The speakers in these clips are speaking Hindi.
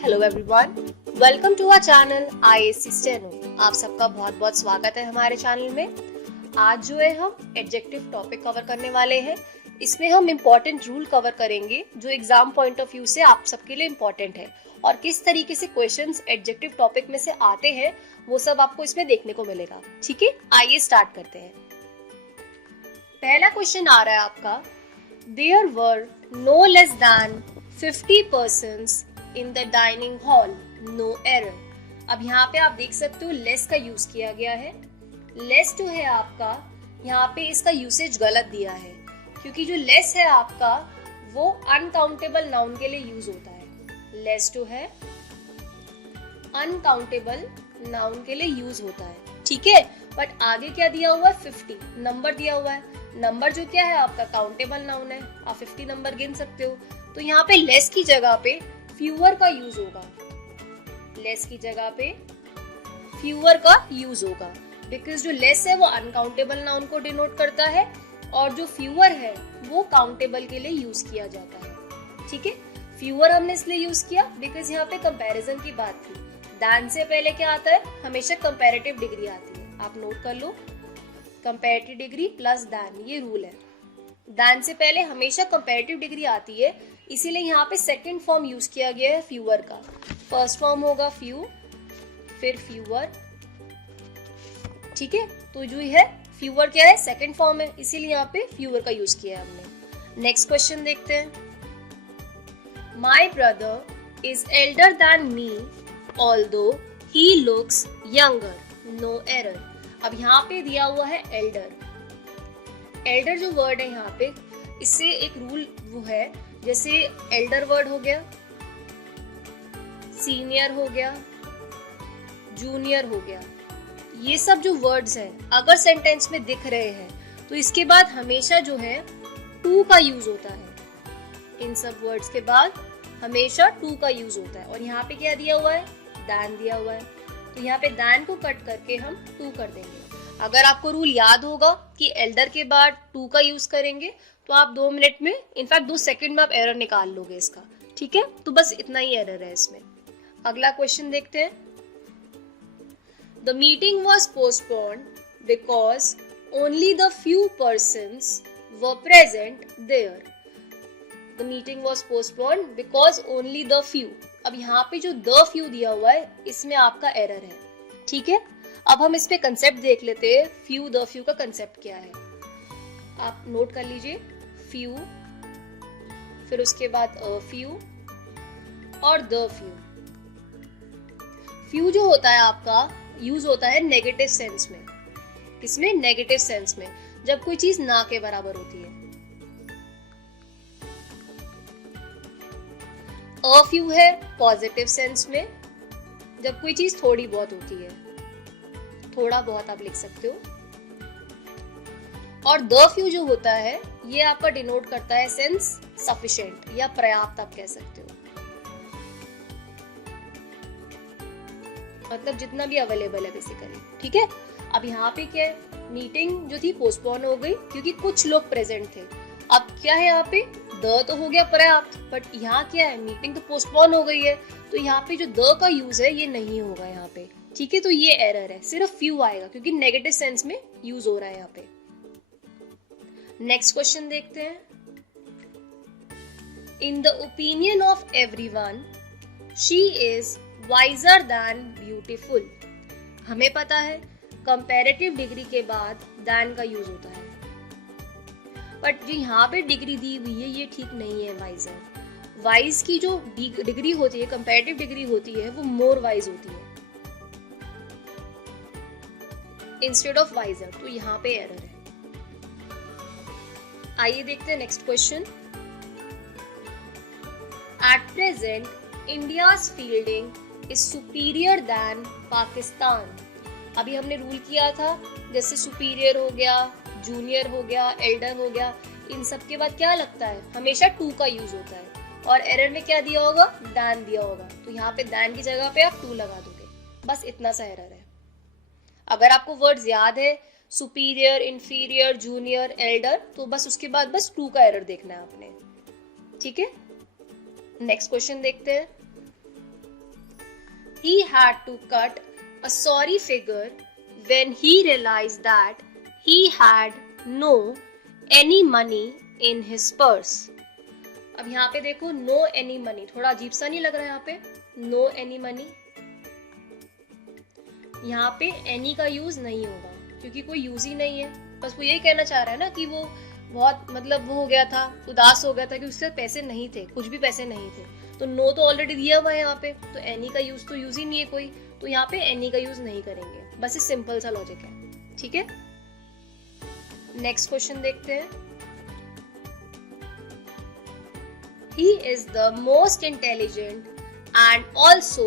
Hello everyone, welcome to our channel ISC steno. आप सबका बहुत बहुत स्वागत है हमारे चैनल में। आज जो है हम एडजेक्टिव टॉपिक कवर करने वाले हैं। इसमें हम इम्पोर्टेंट रूल कवर करेंगे जो एग्जाम पॉइंट ऑफ व्यू से आप सबके लिए इम्पोर्टेंट है और किस तरीके से क्वेश्चंस एडजेक्टिव टॉपिक में से आते हैं वो सब आपको इसमें देखने को मिलेगा। ठीक है, आइए स्टार्ट करते हैं। पहला क्वेश्चन आ रहा है आपका, there were no less than 50 persons in the dining hall, no error. अब यहाँ पे आप देख सकते हो लेस का यूज किया गया है। लेस जो है आपका यहाँ पे इसका यूसेज गलत दिया है क्योंकि जो लेस है आपका वो अनकाउंटेबल नाउन के लिए यूज होता है। लेस जो है अनकाउंटेबल नाउन के लिए यूज होता है, ठीक है। बट आगे क्या दिया हुआ है, 50 नंबर दिया हुआ है। नंबर जो क्या है आपका काउंटेबल नाउन है, आप 50 नंबर गिन सकते हो। तो यहाँ पे लेस की जगह पे फ्यूअर का यूज होगा। लेस की जगह पे फ्यूअर का यूज होगा बिकॉज जो लेस है वो अनकाउंटेबल नाउन को डिनोट करता है और जो फ्यूअर है वो काउंटेबल के लिए यूज किया जाता है, ठीक है। फ्यूअर हमने इसलिए यूज किया बिकॉज यहाँ पे कंपैरिजन की बात थी। दैन से पहले क्या आता है, हमेशा कंपैरेटिव डिग्री आती है। आप नोट कर लो, कंपैरेटिव डिग्री प्लस दैन, ये रूल है। दैन से पहले हमेशा कंपैरेटिव डिग्री आती है, इसीलिए यहाँ पे सेकंड फॉर्म यूज किया गया है फ्यूअर का। फर्स्ट फॉर्म होगा फ्यू, फिर फ्यूअर, ठीक है। तो जो है फ्यूअर क्या है, सेकंड फॉर्म है, इसीलिए यहाँ पे फ्यूअर का यूज किया है हमने। नेक्स्ट क्वेश्चन देखते हैं। My brother is elder than me although he looks younger, no error. अब यहाँ पे दिया हुआ है एल्डर। एल्डर जो वर्ड है यहाँ पे, इससे एक रूल वो है, जैसे एल्डर वर्ड हो गया, सीनियर हो गया, जूनियर हो गया, ये सब जो वर्ड्स हैं अगर सेंटेंस में दिख रहे हैं तो इसके बाद हमेशा जो है टू का यूज होता है। इन सब वर्ड्स के बाद हमेशा टू का यूज होता है। और यहाँ पे क्या दिया हुआ है, दैन दिया हुआ है, तो यहाँ पे दैन को कट करके हम टू कर देंगे। अगर आपको रूल याद होगा कि एल्डर के बाद टू का यूज करेंगे तो आप 2 मिनट में, इनफैक्ट 2 सेकंड में आप एरर निकाल लोगे इसका, ठीक है। तो बस इतना ही एरर है इसमें। अगला क्वेश्चन देखते हैं। The meeting was postponed because only the few persons were present there. The meeting was postponed because only the few. अब यहाँ पे जो the few दिया हुआ है इसमें आपका एरर है, ठीक है। अब हम इस पे कंसेप्ट देख लेते हैं। फ्यू द फ्यू का कंसेप्ट क्या है, आप नोट कर लीजिए। फ्यू, फिर उसके बाद अ फ्यू और द फ्यू। फ्यू जो होता है आपका यूज होता है नेगेटिव सेंस में। किसमें, नेगेटिव सेंस में, जब कोई चीज ना के बराबर होती है। अ फ्यू है पॉजिटिव सेंस में, जब कोई चीज थोड़ी बहुत होती है, थोड़ा बहुत आप लिख सकते हो। और द फ्यू जो होता है ये आपका डिनोट करता है सेंस सफिशिएंट या पर्याप्त आप कह सकते हो, मतलब जितना भी अवेलेबल है बेसिकली, ठीक है। अब यहाँ पे क्या है, मीटिंग जो थी पोस्टपोन हो गई क्योंकि कुछ लोग प्रेजेंट थे। अब क्या है यहाँ पे, द तो हो गया पर्याप्त, बट यहाँ क्या है, मीटिंग तो पोस्टपोन हो गई है, तो यहाँ पे जो द का यूज है ये नहीं होगा यहाँ पे, ठीक है। तो ये एरर है, सिर्फ फ्यू आएगा क्योंकि नेगेटिव सेंस में यूज हो रहा है यहाँ पे। नेक्स्ट क्वेश्चन देखते हैं। In the opinion of everyone she is visor then beautiful. हमें पता है कंपैरेटिव डिग्री के बाद देन का यूज होता है, बट जो यहाँ पे डिग्री दी हुई है ये ठीक नहीं है। वाइजर, वाइज की जो डिग्री होती है, कंपैरेटिव डिग्री होती है, वो मोर वाइज होती है इंस्टेड ऑफ वाइजर, तो यहाँ पे एरर है। आइए देखते हैं next question. At present India's fielding is superior than Pakistan. अभी हमने रूल किया था, जैसे सुपीरियर हो गया, जूनियर हो गया, एल्डर हो गया, इन सब के बाद क्या लगता है, हमेशा टू का यूज होता है। और एरर में क्या दिया होगा, दैन दिया होगा, तो यहाँ पे दैन की जगह पे आप टू लगा दोगे, बस इतना सा एरर है। अगर आपको वर्ड्स याद है, सुपीरियर, इंफीरियर, जूनियर, एल्डर, तो बस उसके बाद बस टू का एरर देखना है आपने, ठीक है। नेक्स्ट क्वेश्चन देखते हैं। he had to cut a sorry figure when he realized that he had no any money in his purse. अब यहाँ पे देखो no any money, थोड़ा अजीब सा नहीं लग रहा है यहाँ पे? no any money, यहाँ पे any का यूज नहीं होगा क्योंकि कोई यूज ही नहीं है. बस वो यही कहना चाह रहा है ना कि वो बहुत मतलब वो हो गया था, उदास हो गया था कि उसके पैसे नहीं थे, कुछ भी पैसे नहीं थे. तो नो तो ऑलरेडी दिया हुआ है यहाँ पे, तो एनी का यूज तो यूज ही नहीं है कोई, तो यहाँ पे एनी का यूज नहीं करेंगे. बस ये सिंपल सा लॉजिक है. ठीक है, नेक्स्ट क्वेश्चन देखते हैं. He is the most intelligent and also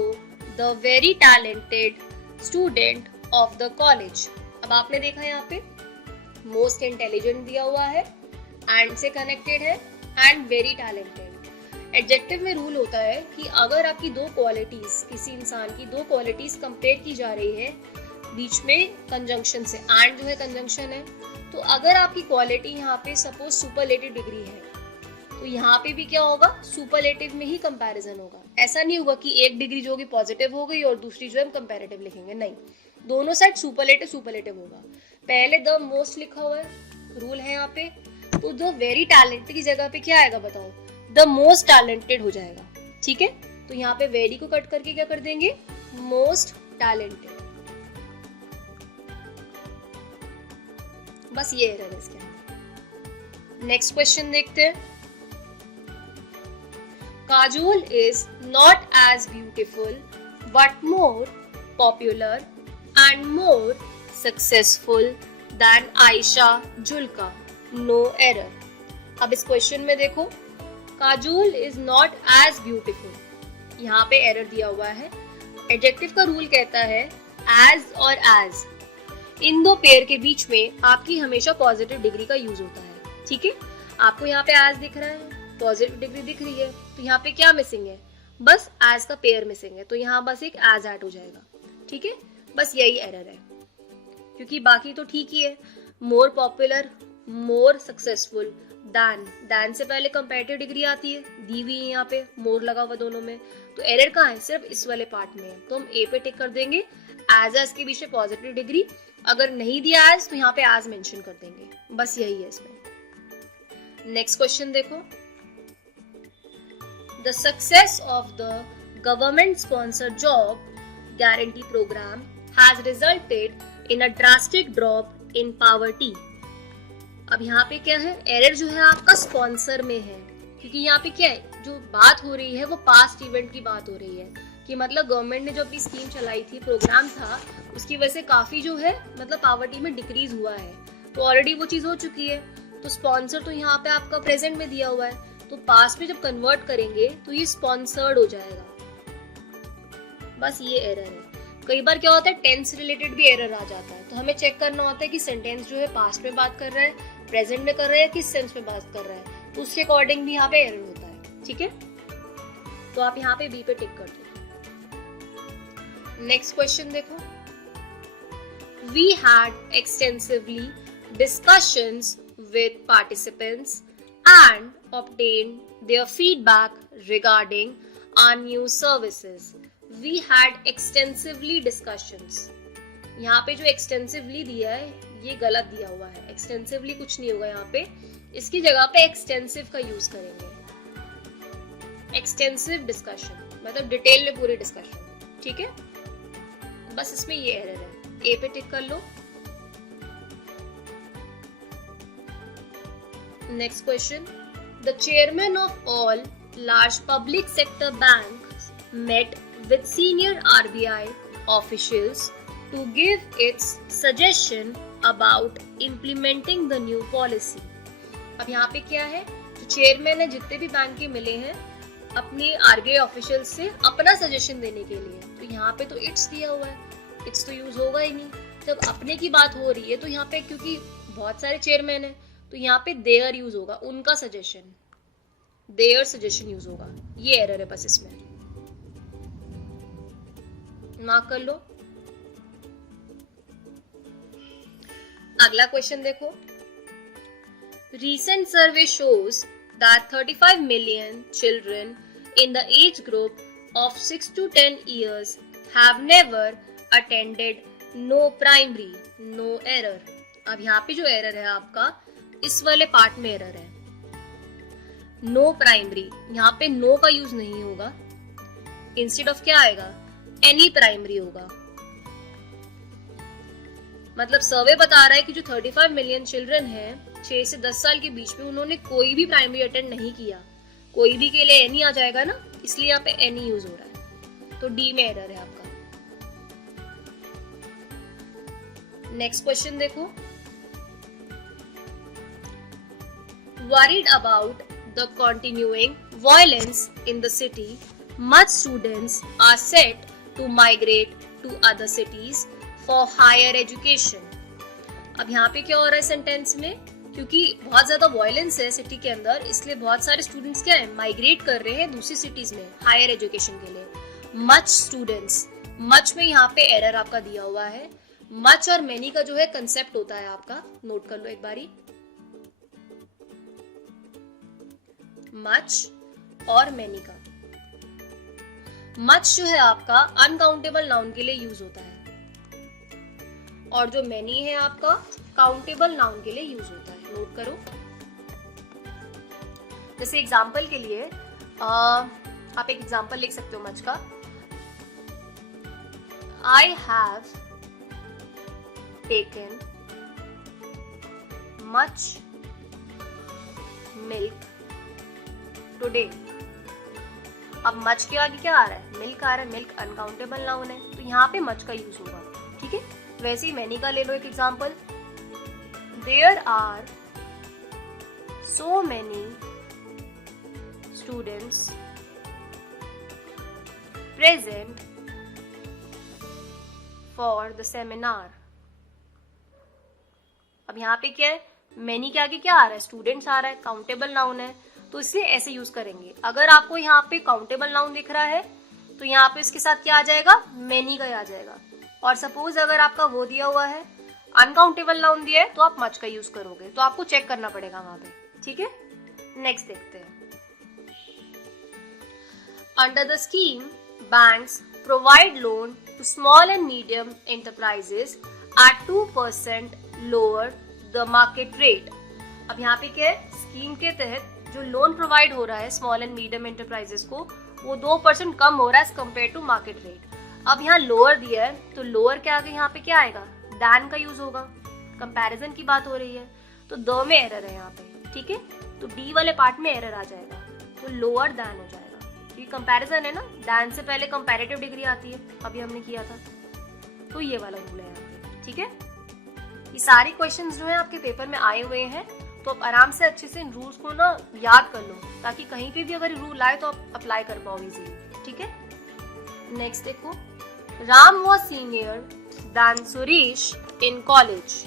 the very talented student of the college. अब आपने देखा यहाँ पे मोस्ट इंटेलिजेंट दिया हुआ है, एंड से कनेक्टेड है, एंड वेरी टैलेंटेड. एडजेक्टिव में रूल होता है कि अगर आपकी दो क्वालिटीज, किसी इंसान की दो क्वालिटीज कंपेयर की जा रही है बीच में कंजंक्शन से, एंड जो है कंजंक्शन है, तो अगर आपकी क्वालिटी यहाँ पे सपोज सुपरलेटिव डिग्री है तो यहाँ पे भी क्या होगा, सुपरलेटिव में ही कंपैरिजन होगा. ऐसा नहीं होगा कि एक डिग्री जो होगी पॉजिटिव हो गई और दूसरी जो है हम कंपैरेटिव लिखेंगे, नहीं, दोनों साइड सुपरलेटिव सुपरलेटिव होगा. पहले द मोस्ट लिखा हुआ है, रूल है यहाँ पे, तो द वेरी टैलेंटेड की जगह पे क्या आएगा बताओ, द मोस्ट टैलेंटेड हो जाएगा. ठीक है, तो यहाँ पे वेरी को कट करके क्या कर देंगे, मोस्ट टैलेंटेड. बस ये एरर है इसके अंदर. नेक्स्ट क्वेश्चन देखते हैं. Kajol is not as beautiful but more popular and more successful than Ayesha Jhulka. No error. अब इस क्वेश्चन में देखो, Kajol is not as beautiful, यहाँ पे एरर दिया हुआ है. एडजेक्टिव का रूल कहता है एज और एज, इन दो पेयर के बीच में आपकी हमेशा पॉजिटिव डिग्री का यूज होता है. ठीक है, आपको यहाँ पे एज दिख रहा है, पॉजिटिव डिग्री दिख रही है, तो यहाँ पे क्या मिसिंग है, बस एज का पेयर मिसिंग है, तो यहाँ बस एक एज ऐड हो जाएगा. ठीक है, बस यही एरर है, क्योंकि बाकी तो ठीक ही है. More popular, more successful, than से पहले कंपैरेटिव डिग्री आती है, दी हुई है यहाँ पे, मोर लगा हुआ दोनों में. तो एरर कहाँ है, सिर्फ इस वाले पार्ट में है, तो हम ए पे टिक कर देंगे. एज के बीच में पॉजिटिव डिग्री, अगर नहीं दिया एज तो यहाँ पे एज मेंशन कर देंगे. बस यही है इसमें. नेक्स्ट क्वेश्चन देखो. The success of the government sponsored job guarantee programme has resulted in a drastic drop in poverty. अब यहाँ पे क्या है, एरर जो है आपका स्पॉन्सर में है, क्योंकि यहाँ पे क्या है, जो बात हो रही है वो पास्ट इवेंट की बात हो रही है, कि मतलब गवर्नमेंट ने जो अपनी स्कीम चलाई थी, प्रोग्राम था, उसकी वजह से काफी जो है मतलब पॉवर्टी में डिक्रीज हुआ है, तो ऑलरेडी वो चीज हो चुकी है. तो स्पॉन्सर तो यहाँ पे आपका प्रेजेंट में दिया हुआ है, तो पास्ट में जब कन्वर्ट करेंगे तो ये स्पॉन्सर्ड हो जाएगा. बस ये एरर है. कई बार क्या होता है, टेंस रिलेटेड भी एरर आ जाता है, तो हमें चेक करना होता है कि सेंटेंस जो है पास्ट में बात कर रहा है, प्रेजेंट में कर रहा है, या किस सेंस में बात कर रहा है, तो उसके अकॉर्डिंग भी यहाँ पे एरर होता है. ठीक है, तो आप यहाँ पे बी पे टिक कर दो. नेक्स्ट क्वेश्चन देखो. We had extensively discussions with participants and obtained their feedback regarding our new services. We had extensively discussions. यहाँ पे जो extensively दिया है ये गलत दिया हुआ है. extensively कुछ नहीं होगा यहाँ पे, इसकी जगह पे extensive का यूज करेंगे. extensive discussion मतलब डिटेल में पूरी डिस्कशन. ठीक है, बस इसमें ये एरर है. ए पे टिक कर लो. Next question. The chairman of all large public sector banks met with senior RBI officials to give its suggestion about implementing the new policy. अब यहाँ पे क्या है, तो चेयरमैन है जितने भी बैंक के मिले हैं अपने RBI ऑफिशियल से अपना सजेशन देने के लिए, तो यहाँ पे तो इट्स दिया हुआ है, इट्स तो यूज होगा ही नहीं. जब अपने की बात हो रही है तो यहाँ पे क्योंकि बहुत सारे चेयरमैन है तो यहाँ पे देयर यूज होगा, उनका सजेशन, देयर सजेशन यूज होगा. ये एरर है बस इसमें, मार्क कर लो. अगला क्वेश्चन देखो. Recent survey shows that 35 million children in the age group of 6 to 10 years have never attended no primary, no error. अब यहाँ पे जो एरर है आपका, इस वाले पार्ट में एरर है। नो प्राइमरी, यहाँ पे नो का यूज नहीं होगा, इंस्टेड ऑफ क्या आएगा, एनी प्राइमरी होगा। मतलब सर्वे बता रहा है कि जो 35 मिलियन चिल्ड्रन हैं 6 से 10 साल के बीच में, उन्होंने कोई भी प्राइमरी अटेंड नहीं किया। कोई भी के लिए एनी आ जाएगा ना, इसलिए यहाँ पे एनी यूज हो रहा है, तो डी में एरर है आपका। नेक्स्ट क्वेश्चन देखो, worried about the continuing violence in the city, much students are set to migrate to other cities for higher education। अब यहाँ पे क्या हो रहा है सेंटेंस में, क्योंकि बहुत ज्यादा वायलेंस है सिटी के अंदर, इसलिए बहुत सारे स्टूडेंट्स क्या है, माइग्रेट कर रहे हैं दूसरी सिटीज में हायर एजुकेशन के लिए। मच स्टूडेंट्स, मच में यहाँ पे एरर आपका दिया हुआ है। मच और मेनी का जो है कंसेप्ट होता है आपका, नोट कर लो एक बारी। मच और मेनी का, मच जो है आपका अनकाउंटेबल नाउन के लिए यूज होता है, और जो मेनी है आपका काउंटेबल नाउन के लिए यूज होता है। नोट करो, जैसे एग्जांपल के लिए आप एक एग्जांपल लिख सकते हो मच का, I have taken much milk today. अब मच के आगे क्या आ रहा है, मिल्क आ रहा है, मिल्क अनकाउंटेबल नाउन है, तो यहाँ पे मच का यूज होगा, ठीक है। वैसे ही मैनी का ले लो एक example, there are so many students present for the seminar. अब यहाँ पे क्या है, मेनी के आगे क्या आ रहा है, स्टूडेंट्स आ रहा है, काउंटेबल नाउन है, तो इसे ऐसे यूज करेंगे। अगर आपको यहाँ पे काउंटेबल नाउन दिख रहा है तो यहाँ पे इसके साथ क्या आ जाएगा, मेनी का आ जाएगा। और सपोज अगर आपका वो दिया हुआ है, अनकाउंटेबल नाउन दिया है, तो आप मच का यूज करोगे, तो आपको चेक करना पड़ेगा वहां पे, ठीक है। नेक्स्ट देखते हैं, under the scheme banks provide loan to small and medium enterprises at 2% lower the market rate. अब यहाँ पे क्या है, स्कीम के तहत जो लोन प्रोवाइड हो रहा है स्मॉल एंड मीडियम एंटरप्राइजेस को, वो 2% कम हो रहा है as compare to market rate. अब यहाँ लोअर दिया है, तो लोअर के आगे यहाँ पे क्या आएगा, दैन का यूज होगा, कंपैरिजन की बात हो रही है, तो दो में एरर है यहाँ पे, ठीक है। तो डी वाले पार्ट में एरर आ जाएगा, तो लोअर दैन हो जाएगा, क्योंकि कंपैरिजन है ना, दैन से पहले कंपैरेटिव डिग्री आती है, अभी हमने किया था, तो ये वाला रूल है यहाँ पे, ठीक है। ये सारे क्वेश्चंस जो है आपके पेपर में आए हुए हैं, तो आप आराम से अच्छे से इन रूल्स को ना याद कर लो, ताकि कहीं पे भी अगर रूल आए तो आप अप्लाई कर पाओ इजीली, ठीक है। नेक्स्ट देखो, Ram was senior then Suresh in college.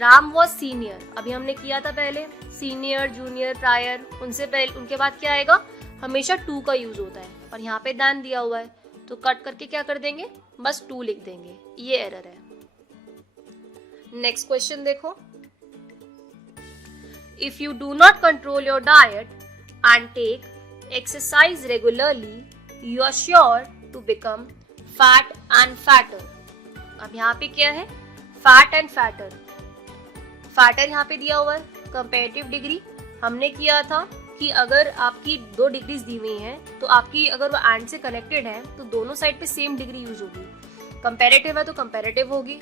Ram was senior, अभी हमने किया था पहले, सीनियर जूनियर प्रायर, उनसे पहले उनके बाद क्या आएगा, हमेशा टू का यूज होता है, और यहाँ पे देन दिया हुआ है, तो कट करके क्या कर देंगे, बस टू लिख देंगे, ये एरर है। नेक्स्ट क्वेश्चन देखो, if you do not control your diet and take exercise regularly, you are sure to become fat and fatter। अब यहाँ पे क्या है, fat and fatter। fatter यहाँ पे दिया हुआ है, कंपैरेटिव डिग्री हमने किया था कि अगर आपकी 2 डिग्रीज दी हुई हैं, तो आपकी अगर वो एंड से कनेक्टेड है तो दोनों साइड पे सेम डिग्री यूज होगी। कंपैरेटिव है तो कंपैरेटिव होगी,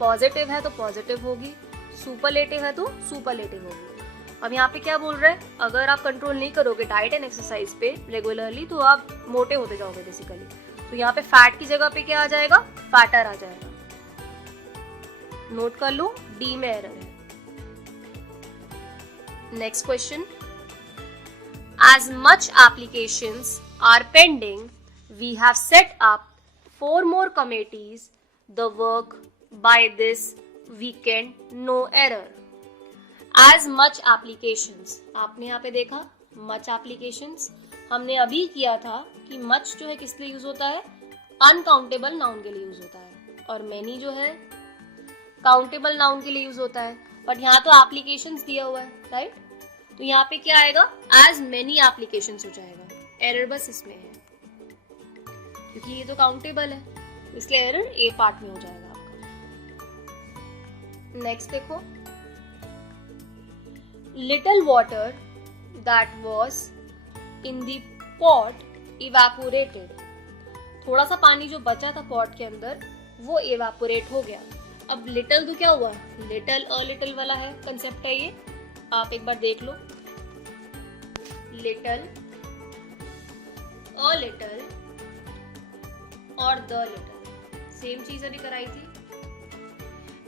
पॉजिटिव है तो पॉजिटिव होगी, सुपरलेटिव है तो सुपरलेटिव होगी। अब यहाँ पे क्या बोल रहा है, अगर आप कंट्रोल नहीं करोगे डाइट एंड एक्सरसाइज पे रेगुलरली, तो आप मोटे होते जाओगे बेसिकली। तो यहाँ पे फैट की जगह पे क्या आ जाएगा, फैटर आ जाएगा। नोट कर लो, डी में एरर है। Next question, as much applications are pending, we have set up 4 more committees, the work by this weekend, no error। As much applications, आपने यहाँ पे देखा मच एप्लीकेशंस, हमने अभी किया था कि मच जो है किस लिए यूज होता है, अनकाउंटेबल नाउन के लिए यूज होता है, और मेनी जो है काउंटेबल नाउन के लिए यूज होता है, बट यहाँ तो एप्लीकेशंस दिया हुआ है, राइट। तो यहाँ पे क्या आएगा, एज मेनी एप्लीकेशंस हो जाएगा, एरर बस इसमें है, क्योंकि ये तो काउंटेबल है, इसलिए एरर ए पार्ट में हो जाएगा आपका। नेक्स्ट देखो, little water that was in the pot evaporated. थोड़ा सा पानी जो बचा था पॉट के अंदर वो इवेपोरेट हो गया। अब लिटिल तो क्या हुआ, लिटिल अ लिटिल वाला है, कंसेप्ट है ये, आप एक बार देख लो। लिटिल, अ लिटिल और द लिटिल सेम चीज अभी कराई थी।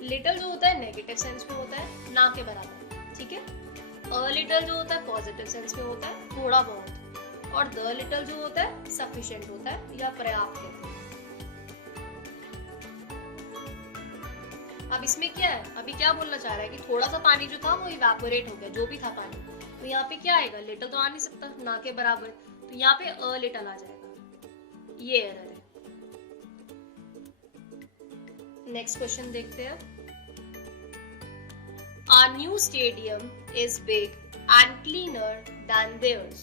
लिटिल जो होता है नेगेटिव सेंस में होता है, ना के बराबर, ठीक है। अ लिटिल जो होता है पॉजिटिव सेंस में होता है, थोड़ा बहुत, और द लिटिल जो होता है सफिशिएंट होता है या पर्याप्त कहते हैं। अब इसमें क्या है, अभी क्या बोलना चाह रहा है कि थोड़ा सा पानी जो था वो इवेपोरेट हो गया, जो भी था पानी, तो यहाँ पे क्या आएगा, लिटिल तो आ नहीं सकता, ना के बराबर, तो यहाँ पे अ लिटिल आ जाएगा, ये एरर है। नेक्स्ट क्वेश्चन देखते हैं। Our new stadium is big and cleaner than theirs.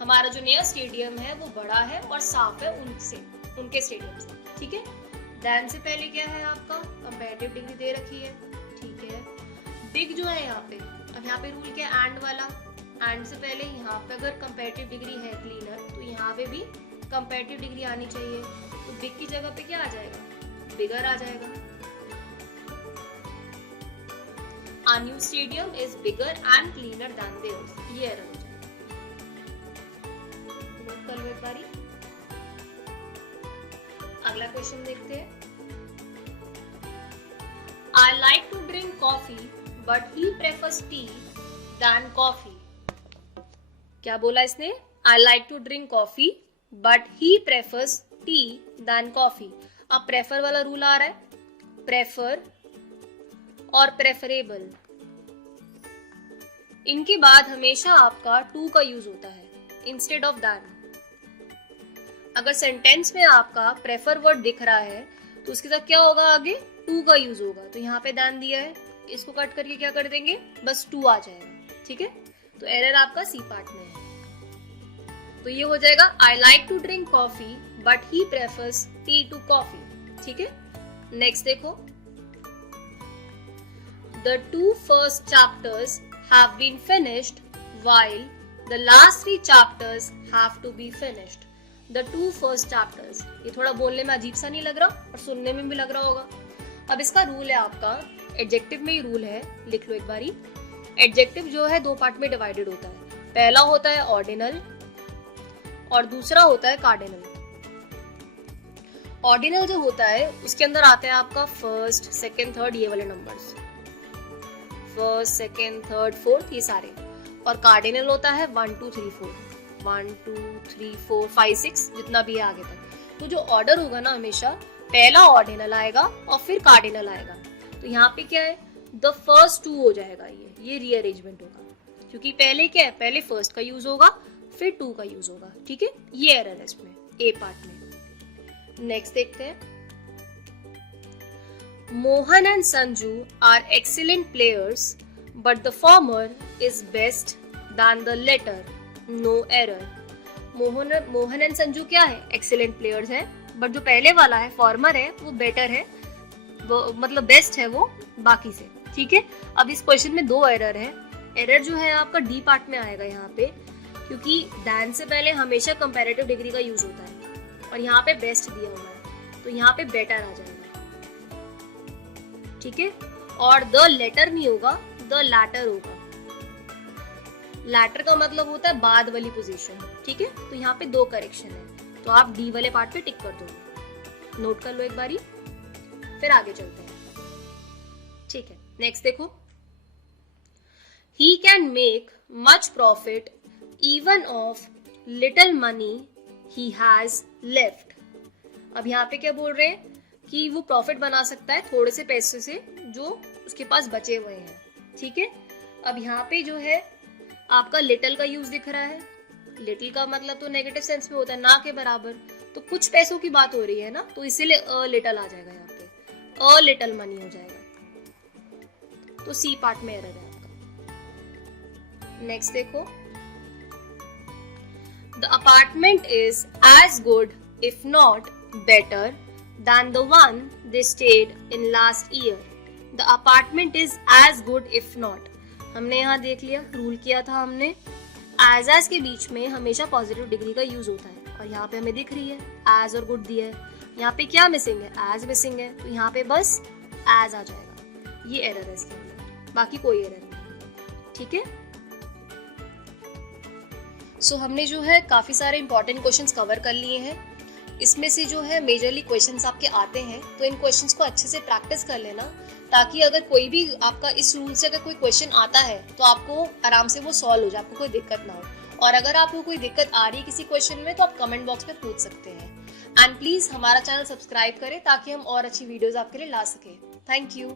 हमारा जो नया स्टेडियम है वो बड़ा है और साफ है उनके स्टेडियम से, ठीक है। देन से पहले क्या है आपका, कंपैरेटिव डिग्री दे रखी है, ठीक है। बिग जो है यहाँ पे, अब यहाँ पे रूल क्या है, एंड वाला, एंड से पहले यहाँ पे अगर कंपैरेटिव डिग्री है क्लीनर, तो यहाँ पे भी कंपैरेटिव डिग्री आनी चाहिए, तो बिग की जगह पे क्या आ जाएगा, बिगर आ जाएगा। Our new stadium is bigger and cleaner than theirs. ये एरर हो जाएगा। नोट कर लो एक बारी। अगला क्वेश्चन देखते हैं। I like to drink coffee, but he prefers tea than coffee. क्या बोला इसने? I like to drink coffee, but he prefers tea than coffee. अब प्रेफर वाला रूल आ रहा है, प्रेफर और प्रेफरेबल, इनके बाद हमेशा आपका टू का यूज होता है इंस्टेड ऑफ दैन। अगर सेंटेंस में आपका प्रेफर वर्ड दिख रहा है तो उसके साथ क्या होगा, आगे टू का यूज होगा। तो यहाँ पे दैन दिया है, इसको कट करके क्या कर देंगे, बस टू आ जाएगा, ठीक है। तो एरर आपका सी पार्ट में है, तो ये हो जाएगा I like to drink coffee but he prefers tea to coffee, ठीक है। नेक्स्ट देखो, the two first chapters have been finished while the last 3 chapters have to be finished. The two first chapters, ये थोड़ा बोलने में अजीब सा नहीं लग रहा और सुनने में भी लग रहा होगा। अब इसका रूल है आपका, एडजेक्टिव में ही रूल है, लिख लो एक बारी। एडजेक्टिव जो है दो पार्ट में डिवाइडेड होता है, पहला होता है ऑर्डिनल और दूसरा होता है कार्डिनल। ऑर्डिनल जो होता है उसके अंदर आते हैं आपका फर्स्ट, सेकेंड, थर्ड, ये वाले numbers, first, second, third, fourth, ये सारे। और कार्डिनल होता है 1 2 3 4, 1 2 3 4 5 6, जितना भी है आगे तक। तो जो ऑर्डर होगा ना, हमेशा पहला ऑर्डिनल आएगा और फिर कार्डिनल आएगा। तो यहाँ पे क्या है, द फर्स्ट टू हो जाएगा, ये रीअरेंजमेंट होगा, क्योंकि पहले क्या है, पहले फर्स्ट का यूज होगा फिर टू का यूज होगा, ठीक है। ये एरर है इसमें, ए पार्ट में। नेक्स्ट देखते हैं। Mohan and Sanju are excellent players, but the former is best than the latter. No error. Mohan and Sanju क्या है, एक्सीलेंट प्लेयर्स हैं, बट जो पहले वाला है फॉर्मर है वो बेटर है, वो मतलब बेस्ट है वो बाकी से, ठीक है। अब इस क्वेश्चन में दो एरर है। एरर जो है आपका डी पार्ट में आएगा यहाँ पे, क्योंकि दैन से पहले हमेशा कंपैरेटिव डिग्री का यूज होता है और यहाँ पे बेस्ट दिया हुआ है, तो यहाँ पे बेटर आ जाएगा, ठीक है। और द लेटर नहीं होगा, द लैटर होगा। लैटर का मतलब होता है बाद वाली पोजीशन, ठीक है। तो यहाँ पे दो करेक्शन है, तो आप डी वाले पार्ट पे टिक कर दो, नोट कर लो एक बारी, फिर आगे चलते हैं, ठीक है। नेक्स्ट देखो, he can make much profit even of little money he has left. अब यहाँ पे क्या बोल रहे हैं कि वो प्रॉफिट बना सकता है थोड़े से पैसे से जो उसके पास बचे हुए हैं, ठीक है। अब यहाँ पे जो है आपका लिटिल का यूज दिख रहा है, लिटिल का मतलब तो नेगेटिव सेंस में होता है, ना के बराबर, तो कुछ पैसों की बात हो रही है ना, तो इसीलिए अ लिटिल आ जाएगा, यहाँ पे अ लिटिल मनी हो जाएगा, तो सी पार्ट में एरर है आपका। नेक्स्ट देखो, the apartment is as good if not better than the one they stayed in last year. The apartment is as good if not. हमने यहाँ देख लिया, रूल किया था हमने, as के बीच में हमेशा पॉजिटिव डिग्री का यूज होता है, और यहाँ पे हमें दिख रही है as और good दिया है। यहाँ पे क्या मिसिंग है? as मिसिंग है, तो यहाँ पे बस as आ जाएगा। ये एरर है इसके अंदर, बाकी कोई एरर नहीं। ठीक है, सो हमने जो है काफी सारे इंपॉर्टेंट क्वेश्चंस कवर कर लिए हैं। इसमें से जो है मेजरली क्वेश्चंस आपके आते हैं, तो इन क्वेश्चंस को अच्छे से प्रैक्टिस कर लेना, ताकि अगर कोई भी आपका इस रूल से अगर कोई क्वेश्चन आता है तो आपको आराम से वो सॉल्व हो जाए, आपको कोई दिक्कत ना हो। और अगर आपको कोई दिक्कत आ रही है किसी क्वेश्चन में, तो आप कमेंट बॉक्स में पूछ सकते हैं। एंड प्लीज हमारा चैनल सब्सक्राइब करें ताकि हम और अच्छी वीडियोस आपके लिए ला सकें। Thank you.